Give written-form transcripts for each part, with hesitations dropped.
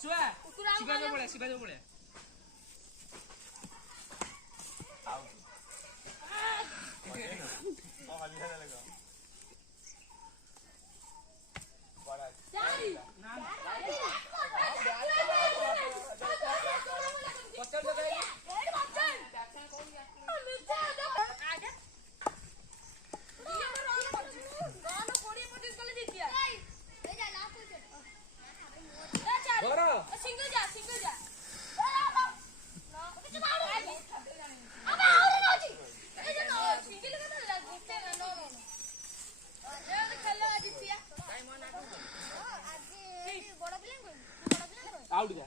ଆସୁଆ ଶିବା ଯୋଉ ପଳେଆ आउट जा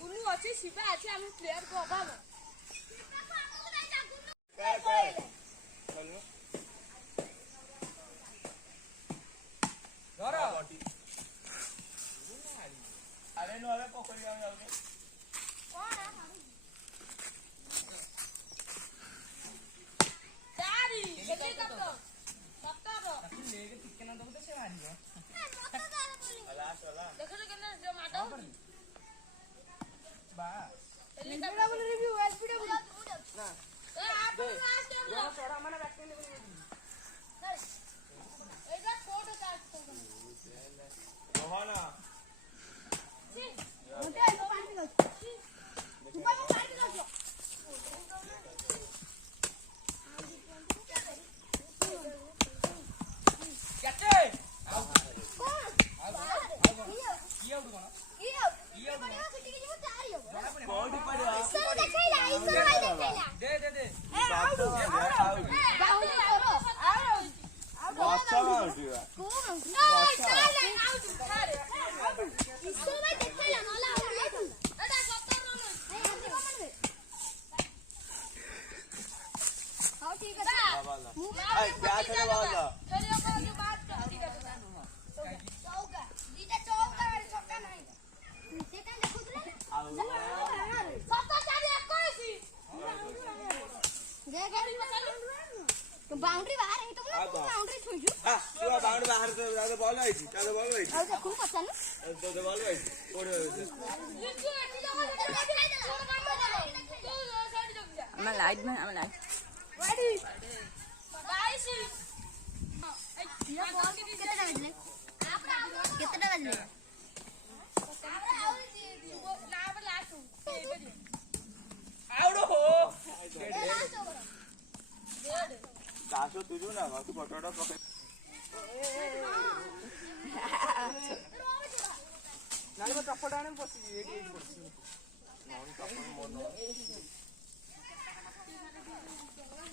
गुल्लू अच्छे शिवा अच्छे हम प्लेयर को अभाव घर अरे नो अबे पोखरी गाँव जाओगे चारी जल्दी कर दो लेके चिकन दो तो से मारी दो लास्ट वाला देखो तो कितना जो मारो बा एलडब्ल्यू रिव्यू एसपीडब्ल्यू ना ए आप लास्ट टाइम लो छोड़ा माने बैटिंग ले एजा कोड काट तो रोहना जी मोटे तो पानी लो तू पानी काट लो कैसे बाउंड्री बाहर है तो ना बाउंड्री छोड़ हां तू बाउंड्री बाहर तो बॉल आई थी ताले बॉल आई थी और देखो पता ना तो बॉल आई थी कोड मैं लाइट में हम लाइट रेडी गाइस ये बॉल कितने बजले कितने बजले आउट हो दासो तुझू ना तू बटोटा पके नाले में टपटा आने बसी एक बसी नॉन टपन मोन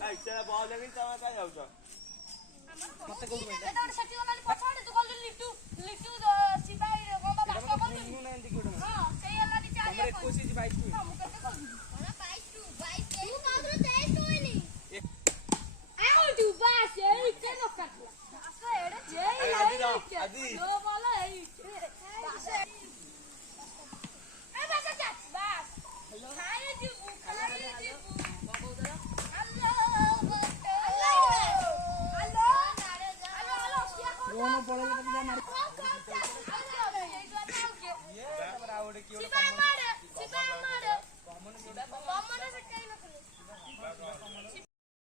आई चला बॉल लगी तमा का जाउ छ मते कोड में एटा सटी वाला पछाड़े तू कल लिट्टू सिपाही गंबा बास को बोल नु नहीं दिखियो हां सेही वाला नी चाहिए हमरे कोशिश बाइक हां मु कते कर